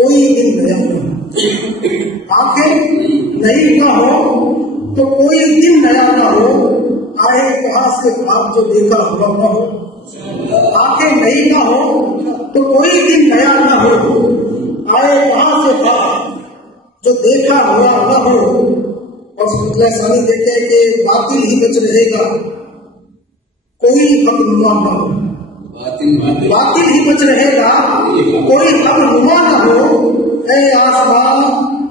कोई दिन नया न हो। आंखें नई ना हो तो कोई दिन नया ना हो, आए कहाँ से आप जो देखा हुआ न हो। आंखें नई ना हो तो कोई दिन नया ना हो, आए कहाँ से आप जो देखा हुआ न हो। और स्वामी कहते हैं कि बातिल ही बच रहेगा, कोई हक नुमा न हो। बातिल ही बच रहेगा, कोई हक नुमा न हो। ऐ आसमान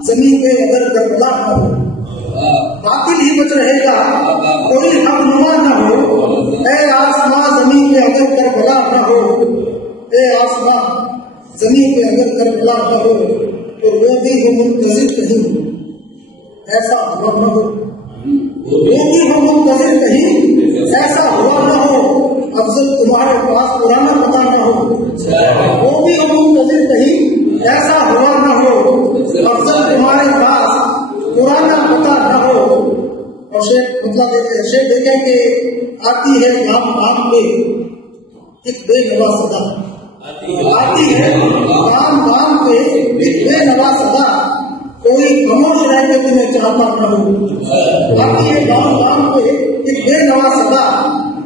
जमीन पे अगर गड़बड़ा न हो, बातिल ही बच रहेगा, कोई हक नुमा न हो। ऐ आसमान जमीन पे अगर गड़बड़ा न हो, ऐ आसमान जमीन पे अगर गड़बड़ा न हो, तो वो भी हो मुंतजिर कहीं ऐसा हुआ न हो। वो भी हो मुंतजिर कहीं ऐसा हुआ न हो। अफजल तुम्हारे पास पुराना पता न हो, वो भी हो मुंतजिर कहीं ऐसा हुआ न हो। अफजल तुम्हारे पास पुराना पता न हो। और शेख मतलब शेख देखें कि आती है गांव गांव पे एक बेनवा सदा, आती है गांव गांव पे एक बेनवा सदा, कोई खामोश रह के तुम्हें चाहता न हो। आती है गांव गांव पे एक बेनवा सदा,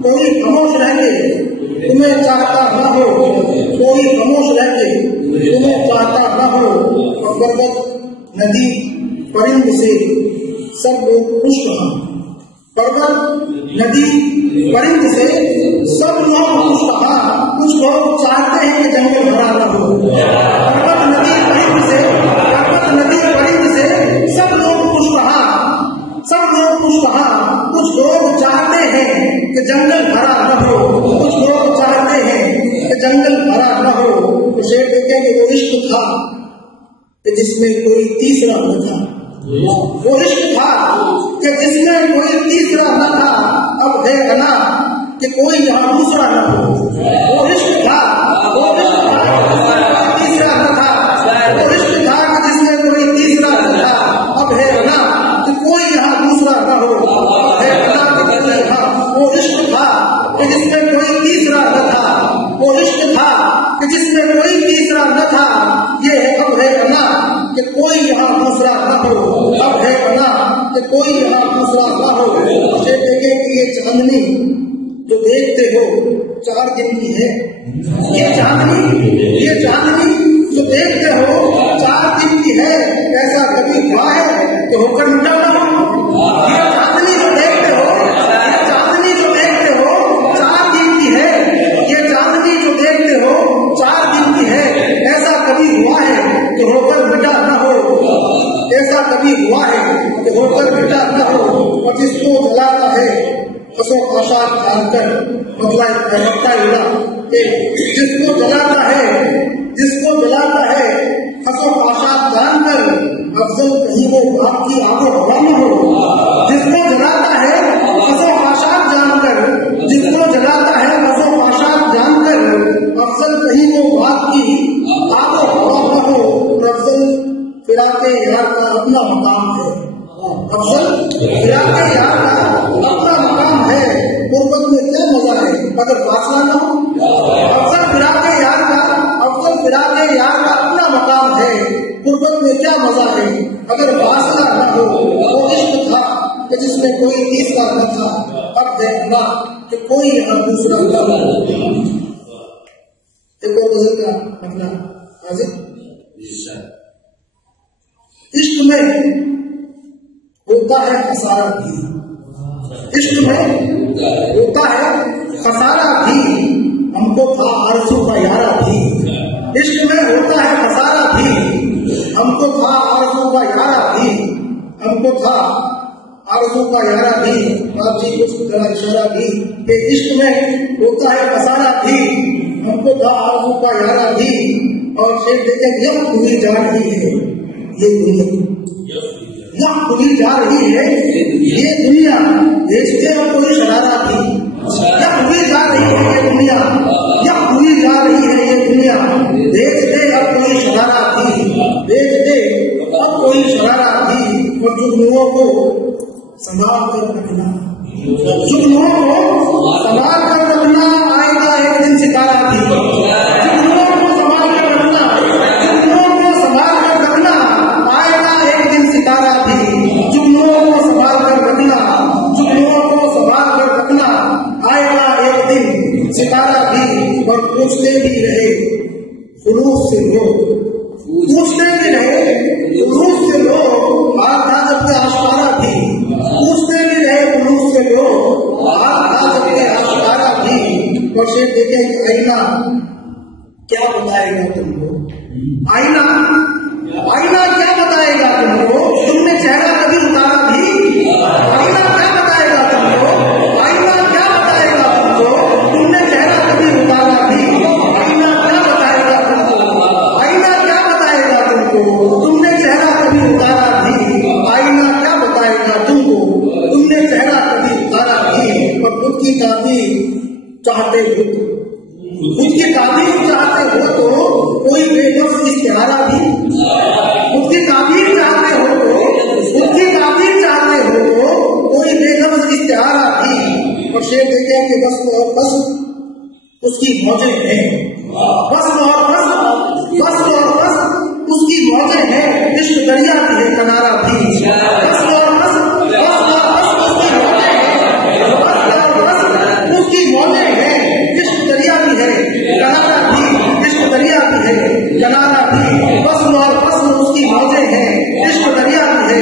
कोई खामोश रह के तुम्हें चाहता न हो। कोई खामोश रह के तुम्हें चाहता न हो। और पर्वत नदी परिंद से सब लोग खुश रहा, पर्वत नदी परिंद से सब लोग खुश रहा। कुछ लोग चाहते हैं कि जंगल भरा न हो। पर्वत नदी परिंद से, पर्वत नदी परिंद से सब लोग खुश रहा, सब लोग खुश रहा। कुछ लोग चाहते हैं कि जंगल भरा न हो, कुछ लोग चाहते हैं कि जंगल भरा न हो। तो शेर देखेंगे वो इश्क था कि जिसमें कोई तीसरा न था, वो इश्क था कि जिसमें कोई तीसरा न था। अब है गना कि कोई यहाँ दूसरा न हो। वो इश्क था, वो इश्क था कि तीसरा न था, वो इश्क था कि जिसमें कोई तीसरा न था। अब है गना कि कोई यहाँ दूसरा न हो। अब है गना कि कोई यहाँ, वो इश्क था कि जिसमें कोई तीसरा न था, वो इश्क था कि जिसमें कोई तीसरा न था। ये है अब है गना कि कोई यहाँ दूसरा न हो। अब है गना कि कोई यहाँ दूसरा न हो। उसे देखें कि ये चांदनी जो देखते हो 4 दिन की है। ये चांदनी जो देखते हो 4 दिन की है। ऐसा कभी हुआ है कि होकर मिटा न हो। ये चांदनी जो देखते हो, ये चांदनी जो देखते हो 4 दिन की है। ये चांदनी जो देखते हो 4 दिन की है। ऐसा कभी हुआ है कि होकर मिटा न हो। ऐसा कभी हुआ है कि होकर मिटा न हो। और जिसको जलाता है हंसो आशाद जानकर, जिसको जलाता है, जिसको जलाता है हंसो आशाद जानकर, अफजल कहीं वो आपकी आगो हवा न हो। जिसको जलाता है हंसो आशाद जानकर, जिसको जलाता है हंसो आशाद जानकर, अफजल कहीं वो आपकी आगो हवा न हो। अफजल फिराके यार का अपना मकाम है। अफजल फिराके यार का अपना मकाम है। गुर्बत में क्या मजा है अगर फासला न हो। अफजल फिराके यार का, अफजल फिराके यार का अपना मकाम है। गुर्बत में क्या मजा है अगर फासला न हो। वो इश्क था कि जिसमें कोई तीसरा न था। अब देखना कि कोई यहाँ दूसरा न हो। एक और गजल का मतलब हाजिर। इश्क में होता है खसारा भी, इश्क में होता है खसारा भी। हमको था आरज़ू का यारा भी। इश्क में होता है खसारा भी, हमको था आरज़ू का यारा भी। हमको था आरज़ू का यारा भी। आप जी कुछ जरा इशारा भी कि इश्क में होता है खसारा भी, हमको था आरज़ू का यारा भी। और शेर देखें यह खुली जा रही है ये दुनिया, यह खुली जा रही है ये दुनिया। देखते हो कोई शरारा थी। यह खुली जा रही है ये दुनिया, यह खुली जा रही है ये दुनिया। देखते अब कोई शरारा थी, देखते अब कोई शरारा थी। और जुगनुओं को संभाल कर रखना, जुगनुओं को संभाल कर रखना। आएगा एक दिन सितारा थी। जुगनुओं को संभाल कर रखना, जुगनुओं को संभाल उलूस से लो, पूछते भी रहे उलूस से लो, जब के आशकारा भी, पूछते भी रहे उलूस से लो, जब के आशकारा भी। और शेर देखे आईना क्या बताएगा तुमको, आईना क्या बताएगा तुमको, तुमने चेहरा कभी उतारा भी, आईना क्या बताएगा तुमको, आईना क्या बताएगा तुमको, तुमने चेहरा कभी उतारा भी, आईना क्या बताएगा तुमको, आईना क्या बताएगा तुमको, तुमने चेहरा कभी उतारा भी, आईना क्या बताएगा तुमको, तुमने चेहरा कभी उतारा भी। और खुद की ताबीर चाहते हो, खुद की ताबीर चाहते हो तो कोई बेलफ्ज़ इस्तिआरा भी, खुद की ताबीर चाहते हो तो, खुद की ताबीर चाहते हो तो कोई बेलफ्ज़ इस्तिआरा भी। और शेर देखे कि बस और बस उसकी मौजें हैं, बस और बस, बस और बस उसकी मौजें हैं, इश्क दरिया की है किनारा भी, बस और बस, बस और बस उसकी मौजें हैं, बस और बस उसकी मौजें हैं, इश्क दरिया की है किनारा भी, इश्क दरिया की है किनारा भी, बस और बस उसकी मौजें हैं, इश्क दरिया की है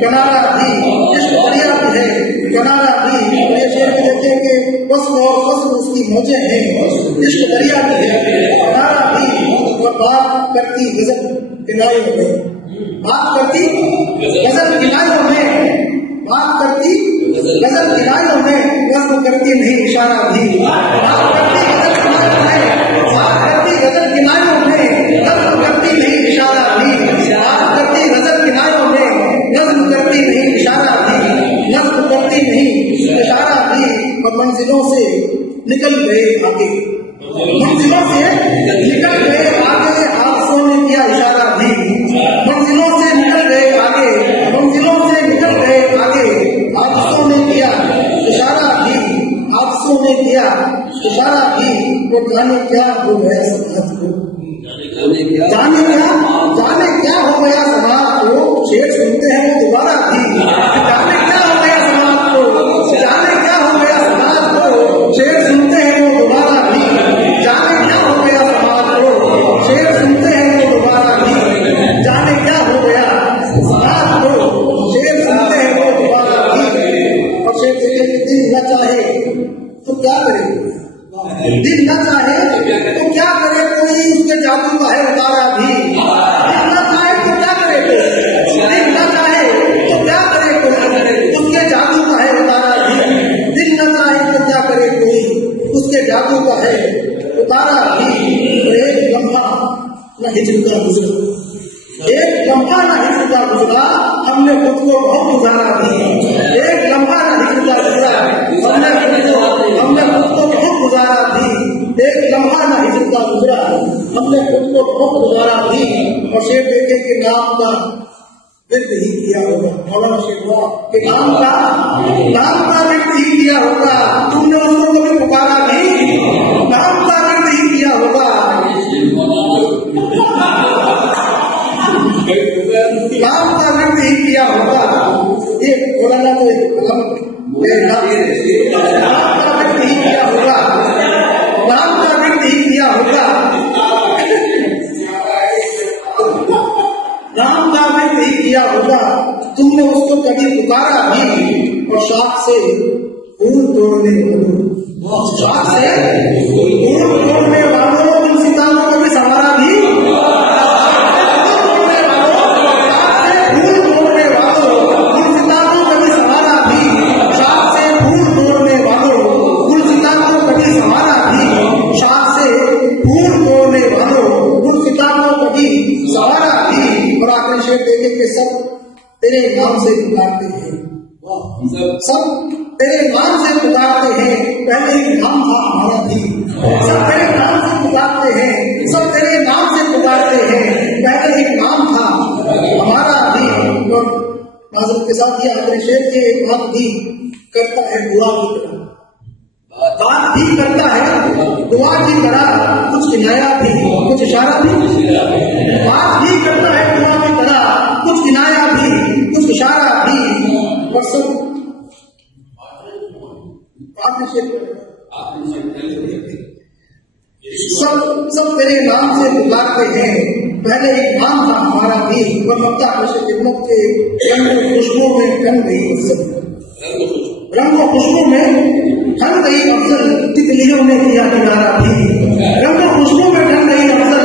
किनारा भी, इश्क दरिया की है किनारा भी। और ये शेर में कहते हैं कि बस और बस उसकी मौजें हैं, इश्क दरिया की है किनारा भी। और बात करती गजल किनारों में, बात करती गजल किनारों में, बात करती गजल किनारों में, नज़्म करती नहीं इशारा भी, बात करती गजल किनारों में, बात करती गजल किनारों में, नज़्म करती नहीं इशारा भी, बात करती गजल किनारों में, नज़्म करती नहीं इशारा भी, नज़्म करती नहीं इशारा भी। और मंजिलों से निकल गए आगे, मंजिलों से निकल गए आगे, हादसों ने किया इशारा भी, मंजिलों से निकल गए आगे, मंजिलों से निकल गए आगे, हादसों ने किया इशारा भी, हादसों ने किया इशारा भी। वो जाने क्या हो गया समाज को, जाने क्या हो गया समाज को, शेर सुनते हैं वो दोबारा भी, जाने क्या हो गया समाज को, जाने क्या हो गया समाज को, शेर सुनते हैं वो दोबारा भी, जाने क्या हो गया समाज को, शेर सुनते हैं वो दोबारा भी, जाने क्या हो गया समाज को, शेर सुनते हैं वो दोबारा भी। और शेर देखे कि दिल न चाहे तो क्या करे, दिल न चाहे तो क्या करे कोई, उसके जादू का है उतारा भी, दिल न चाहे तो क्या करे कोई, दिल न चाहे तो क्या करे कोई, उसके जादू का है उतारा भी, दिल न चाहे तो क्या करे कोई, उसके जादू का है उतारा भी। एक लम्हा न हिजर का गुजरा, एक लम्हा न हिजर का गुजरा, हमने खुद को बहुत गुजारा भी, एक लम्हा न हिजर का गुजरा, हमने खुद को बहुत गुजारा भी, एक लम्हा न हिजर का गुजरा, हमने खुद को बहुत गुजारा भी। और शेर देखे के नाम का विर्द ही किया होगा, मौलाना शेख के नाम का विर्द ही किया होगा, तुमने उसको कभी पुकारा भी, नाम का विर्द ही किया होगा, नाम का विर्द ही किया होगा। ये मौलाना तो नाम का विर्द ही किया होगा, नाम का विर्द ही किया होगा, नाम का विर्द ही किया होगा, तुमने उसको कभी पुकारा भी। और शाख से फूल तोड़ने वालों, शाख से फूल तोड़ने वालों, उन सितारों को भी संवारा भी, फूल तोड़ने वालों, उन सितारों को भी संवारा भी, शाख से फूल तोड़ने वालों, उन सितारों को भी संवारा भी, शाख से फूल तोड़ने वालों, उन सितारों को भी संवारा भी। और आपने शेर देखे कि सब तेरे नाम से पुकारते हैं, सब तेरे नाम से पुकारते हैं, पहले एक नाम था हमारा भी, सब तेरे नाम से पुकारते हैं, सब तेरे नाम से पुकारते हैं, पहले एक नाम था हमारा भी। और नाज़िम के साथ ये आखिरी शेर के बात भी करता है दुआ की तरह, बात भी करता है दुआ की तरह, कुछ किनाया भी कुछ इशारा भी, बात भी करता है दुआ की तरह, कुछ किनाया भी कुछ इशारा भी। और सब तेरे नाम से पुकारते बनाते हैं। पहले एक नाम था हमारा भी, वह मक्ता कृष्ण खिदमत के रंग खुशबू में ढल गई अफजल, रंग खुशबू में ढल गई अफजल, तितलियों ने किया किनारा भी। रंग खुशबू में ढल गई अफजल,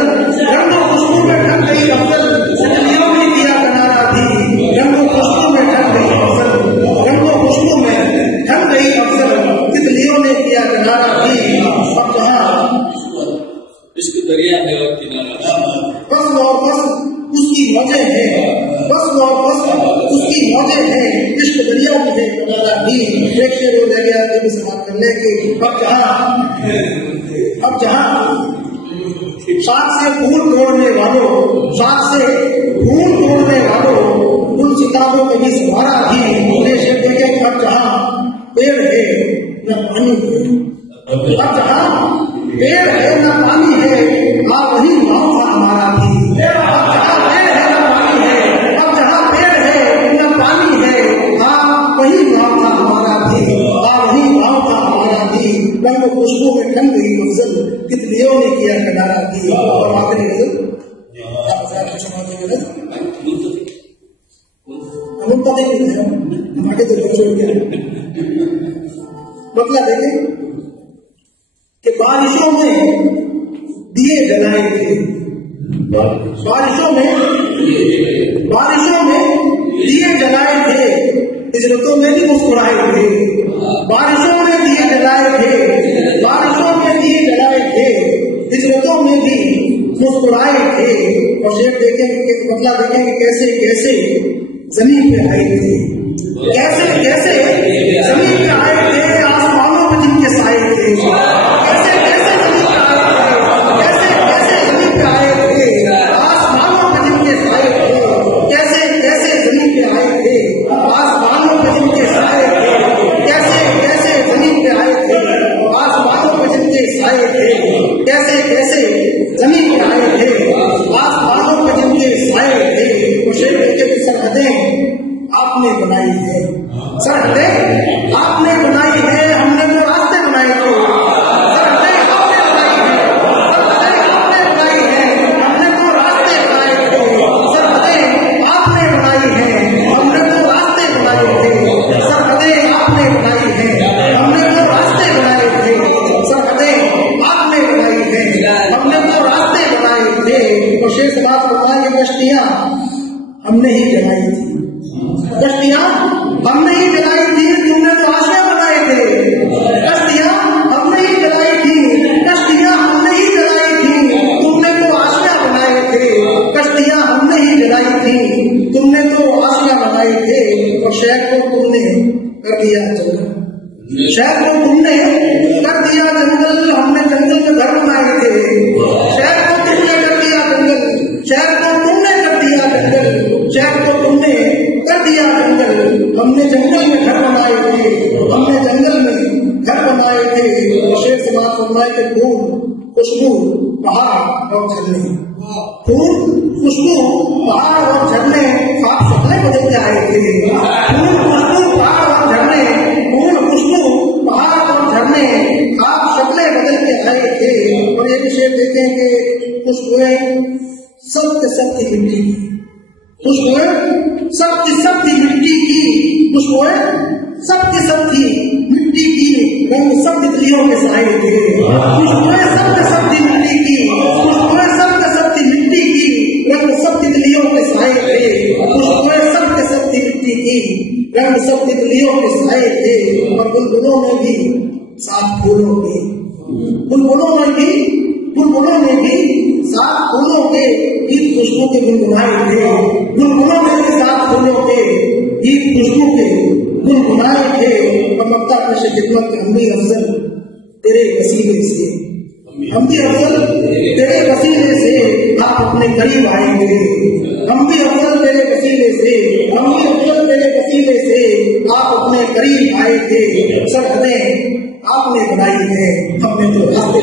रंग खुशबू में ढल गई अफजल, तितलियों ने किया किनारा भी। रंग खुशबू में ढल गई अफजल, रंग खुशबू में ढल गई अफजल, तितलियों ने किया किनारा भी। अब जहाँ इश्क दरिया है और किनारा, बस और बस उसकी मौजें हैं, बस और बस उसकी मौजें हैं, इश्क दरिया की है किनारा भी। एक शेर हो गया जब समाप्त करने के। अब जहाँ साथ से फूल तोड़ने वालों, साथ से फूल तोड़ने वालों, उन सितारों में भी सवारा भी। शेर देखें, अब जहाँ पेड़ है न पानी है, अब जहाँ पेड़ है न पानी है, वही नाव था हमारा भी। अब जहाँ पेड़ है न पानी है, अब जहाँ पेड़ है न पानी है, वही नाव था हमारा भी, वही नाव था हमारा भी। रंग खुशबू में ढल गई अफजल, तितलियों ने किया किनारा भी। और आखिरी गजल आगे तो छोड़ गया। मतलब देखें कि बारिशों में दिए जलाए थे, बारिशों में दिए जलाए थे, हिजरतों में भी मुस्कुराए थे। बारिशों में दिए जलाए थे, बारिशों में दिए जलाए थे, हिजरतों में भी मुस्कुराए थे। और शेर देखेंगे, मतलब देखेंगे कैसे कैसे जमीन पे आए थे, कैसे कैसे जमीन पे आए थे, आसमानों में जिनके साए थे। कैसे कैसे जमीन पे आए थे, कैसे कैसे जमीन पे आए थे, आसमानों में जिनके साए थे। कैसे कैसे जमीन पे आए थे, आसमानों में जिनके साए थे। कैसे कैसे जमीन पे आए थे, आसमानों में जिनके साए थे। कैसे कैसे जमीन पे आए थे, आसमानों में जिनके साए थे। सरहदें आपने बनाई है, सरहदें आपने बनाई है, हमने तो रास्ते बनाए थे। सरहदें आपने बनाई है, सरहदें आपने बनाई है, हमने तो रास्ते बनाए थे। सरहदें आपने बनाई है, हमने तो रास्ते बनाए थे। सरहदें आपने बनाई है, हमने तो रास्ते बनाए थे। सरहदें आपने बनाई है, हमने तो रास्ते बनाए थे। और शेष बात बताएंगे, कश्तियां हमने ही जलाई थी, कश्तियां हमने ही जलाई थी, तुमने तो आशिया बनाए थे। कश्तियां हमने ही जलाई थी, कश्तियां हमने ही जलाई थी, तुमने तो आशिया बनाए थे। कश्तियां हमने ही जलाई थी, तुमने तो आशिया बनाए थे। और शहर को तुमने कर दिया जंगल, शहर को तुमने कर दिया जंगल, हमने जंगल में घर बनाए थे। शहर को तुमने कर दिया जंगल, शहर को तुमने कर दिया जंगल, शहर को तुमने कर दिया जंगल, हमने जंगल में घर बनाए थे। हमने जंगल में घर बनाए थे। शेर से बात फरमाए के फूल खुशबू पहाड़ और झरने, फूल खुशबू पहाड़ और झरने साफ शक्लें बदल के आए थे। फूल खुशबू पहाड़ और झरने, फूल खुशबू पहाड़ और झरने साफ शक्लें बदल के आए थे। और एक शेर देखें कि खुशबुएं सबके सबकी मिट्टी की, खुशबुएं सबकी सबकी मिट्टी की, खुशबुएं सबकी सबकी मिट्टी की, रंग सब तितलियों के साए थे। खुशबुएं सबके सबकी मिट्टी की, खुशबुएं सबके सबकी मिट्टी की, रंग सब तितलियों के साए थे। खुशबुएं सबके सबकी मिट्टी की, रंग सब तितलियों के साए थे। और बुलबुलों में भी साथ फूलों के, बुलबुलों में भी साथ फूलों के गीत खुशबू के गुनगुनाए थे। बुलबुलों में भी साथ फूलों के गीत खुशबू के गुनगुनाए थे। और मक्ता कृष्ण खिदमत के हमदी अफजल तेरे वसीले से, हमदी अफजल तेरे वसीले से आप अपने करीब आएंगे। हमदी अफजल तेरे वसीले से, हमदी अफजल तेरे वसीले से आप अपने करीब आए थे। सरहदें आपने बनाई है, हमने तो रास्ते